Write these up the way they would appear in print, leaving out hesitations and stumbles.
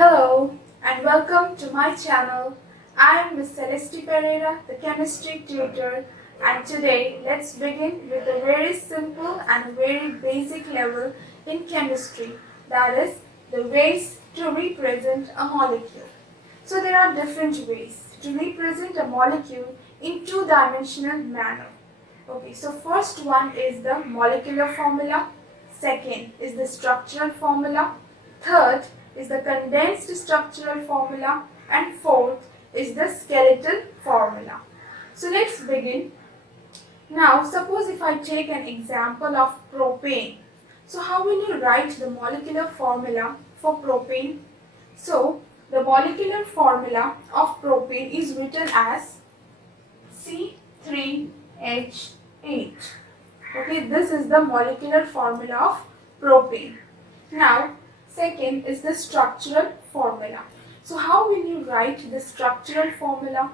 Hello and welcome to my channel. I am Ms. Celeste Pereira, the chemistry tutor, and today let's begin with a very simple and very basic level in chemistry, that is the ways to represent a molecule. So there are different ways to represent a molecule in two-dimensional manner. Okay, so first one is the molecular formula, second is the structural formula, third is the condensed structural formula, and fourth is the skeletal formula. So let's begin. Now suppose if I take an example of propane. So how will you write the molecular formula for propane? So the molecular formula of propane is written as C3H8. Okay, this is the molecular formula of propane. Now, second is the structural formula. So how will you write the structural formula?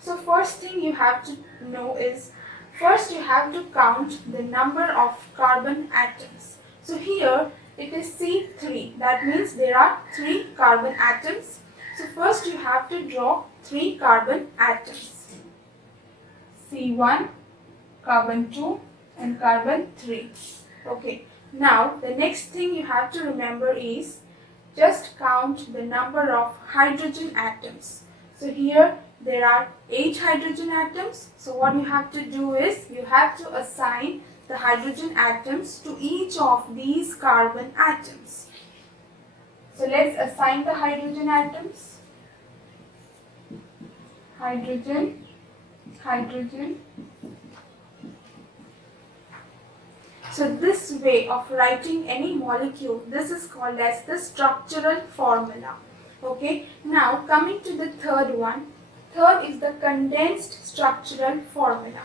So first thing you have to know is, first you have to count the number of carbon atoms. So here it is C3, that means there are 3 carbon atoms. So first you have to draw 3 carbon atoms. C1, carbon 2 and carbon 3. Okay. Now the next thing you have to remember is just count the number of hydrogen atoms. So here there are 8 hydrogen atoms. So what you have to do is you have to assign the hydrogen atoms to each of these carbon atoms. So let's assign the hydrogen atoms. Hydrogen, hydrogen. So this way of writing any molecule, this is called as the structural formula. Okay. Now coming to the third one. Third is the condensed structural formula.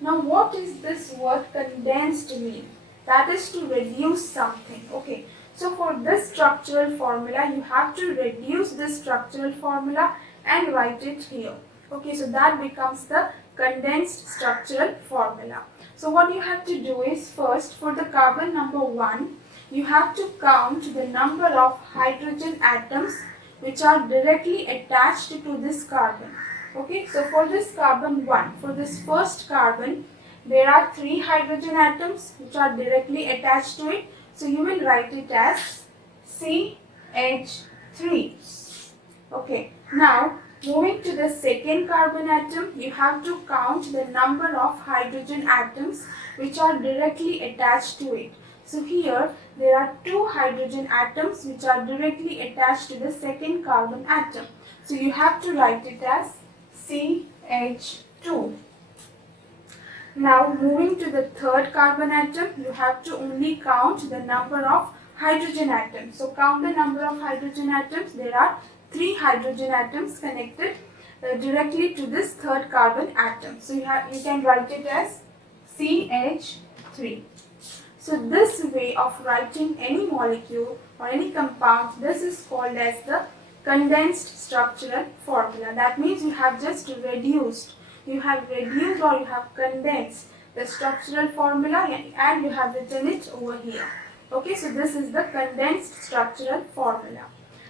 Now what is this word condensed mean? That is to reduce something. Okay. So for this structural formula, you have to reduce this structural formula and write it here. Okay. So that becomes the condensed structural formula. So what you have to do is, first for the carbon number 1, you have to count the number of hydrogen atoms which are directly attached to this carbon. Okay, so for this carbon 1, for this first carbon, there are 3 hydrogen atoms which are directly attached to it. So you will write it as CH3. Okay, now moving to the second carbon atom, you have to count the number of hydrogen atoms which are directly attached to it. So here there are 2 hydrogen atoms which are directly attached to the second carbon atom. So you have to write it as CH2. Now moving to the third carbon atom, you have to only count the number of hydrogen atoms. So count the number of hydrogen atoms. There are 3 hydrogen atoms connected directly to this third carbon atom. So you can write it as CH3. So this way of writing any molecule or any compound, this is called as the condensed structural formula. That means you have just reduced. You have reduced or you have condensed the structural formula and you have written it over here. Okay, so this is the condensed structural formula.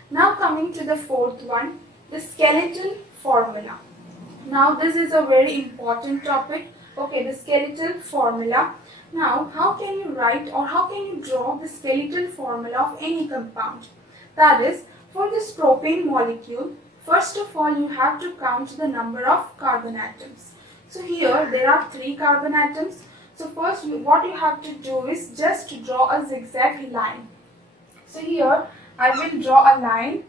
Now coming to the fourth one, the skeletal formula. Now this is a very important topic. Okay, the skeletal formula. Now how can you write or how can you draw the skeletal formula of any compound? That is, for this propane molecule, first of all you have to count the number of carbon atoms. So here there are 3 carbon atoms. So first what you have to do is just draw a zigzag line. So here I will draw a line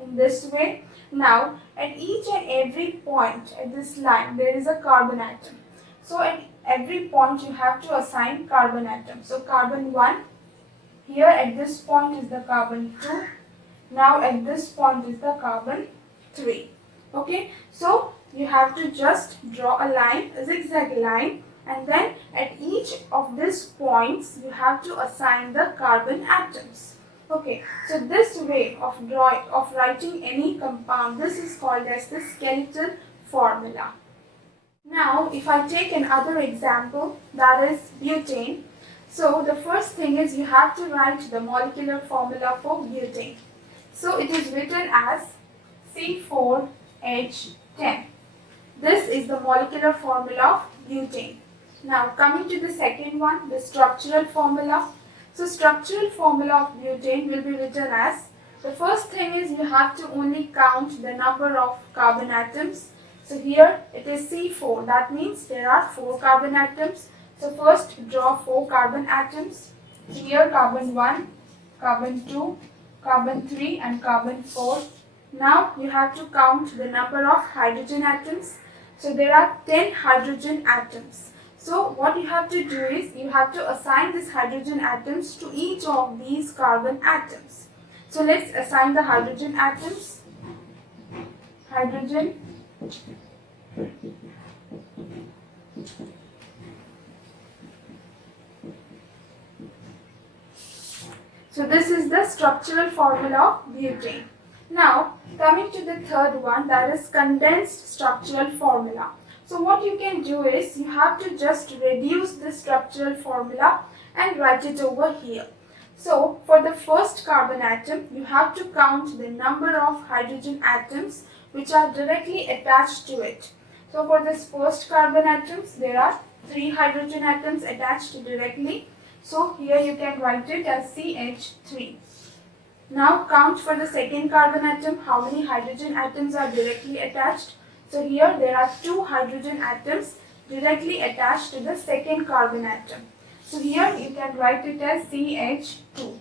in this way. Now at each and every point at this line there is a carbon atom. So at every point you have to assign carbon atom. So carbon 1, here at this point is the carbon 2. Now at this point is the carbon 3. Okay, so you have to just draw a line, a zigzag line, and then at each of these points you have to assign the carbon atoms. Okay, so this way of writing any compound, this is called as the skeletal formula. Now, if I take another example, that is butane. So the first thing is you have to write the molecular formula for butane. So it is written as C4H10. This is the molecular formula of butane. Now coming to the second one, the structural formula. So structural formula of butane will be written as, the first thing is you have to only count the number of carbon atoms. So here it is C4, that means there are 4 carbon atoms. So first draw 4 carbon atoms. Here carbon 1, carbon 2, carbon 3 and carbon 4. Now you have to count the number of hydrogen atoms. So there are 10 hydrogen atoms. So what you have to do is you have to assign these hydrogen atoms to each of these carbon atoms. So let's assign the hydrogen atoms. Hydrogen. So this is the structural formula of butane. Now coming to the third one, that is condensed structural formula. So what you can do is you have to just reduce the structural formula and write it over here. So for the first carbon atom, you have to count the number of hydrogen atoms which are directly attached to it. So for this first carbon atoms, there are 3 hydrogen atoms attached directly. So here you can write it as CH3. Now count for the second carbon atom, how many hydrogen atoms are directly attached. So here there are 2 hydrogen atoms directly attached to the second carbon atom. So here you can write it as CH2.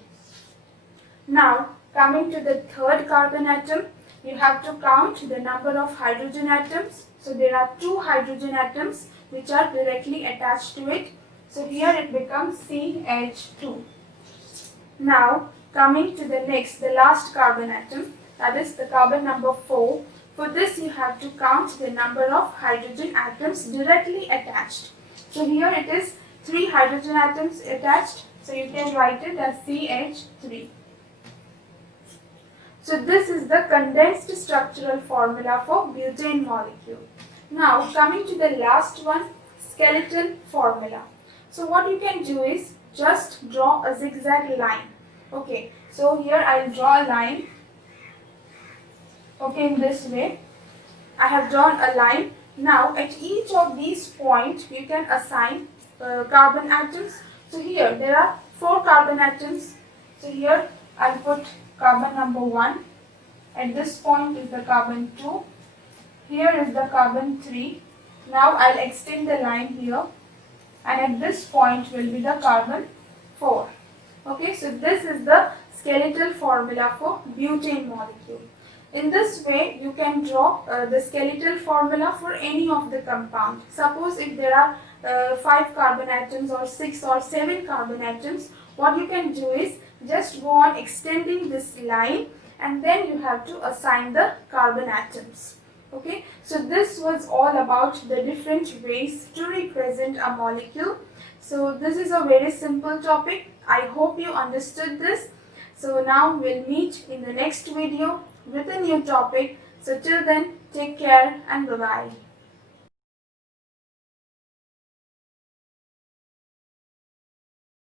Now coming to the third carbon atom, you have to count the number of hydrogen atoms. So there are 2 hydrogen atoms which are directly attached to it. So here it becomes CH2. Now coming to the next, the last carbon atom, that is the carbon number 4. For this you have to count the number of hydrogen atoms directly attached. So here it is 3 hydrogen atoms attached. So you can write it as CH3. So this is the condensed structural formula for butane molecule. Now coming to the last one, skeletal formula. So what you can do is just draw a zigzag line. Okay, so here I will draw a line. Okay, in this way I have drawn a line. Now at each of these points you can assign carbon atoms. So here there are 4 carbon atoms. So here I will put carbon number 1. At this point is the carbon 2. Here is the carbon 3. Now I will extend the line here, and at this point will be the carbon 4. Okay, so this is the skeletal formula for butane molecule. In this way, you can draw the skeletal formula for any of the compound. Suppose if there are 5 carbon atoms or 6 or 7 carbon atoms, what you can do is just go on extending this line, and then you have to assign the carbon atoms. Okay, so this was all about the different ways to represent a molecule. So this is a very simple topic. I hope you understood this. So now we'll meet in the next video with a new topic. So till then, take care and bye-bye.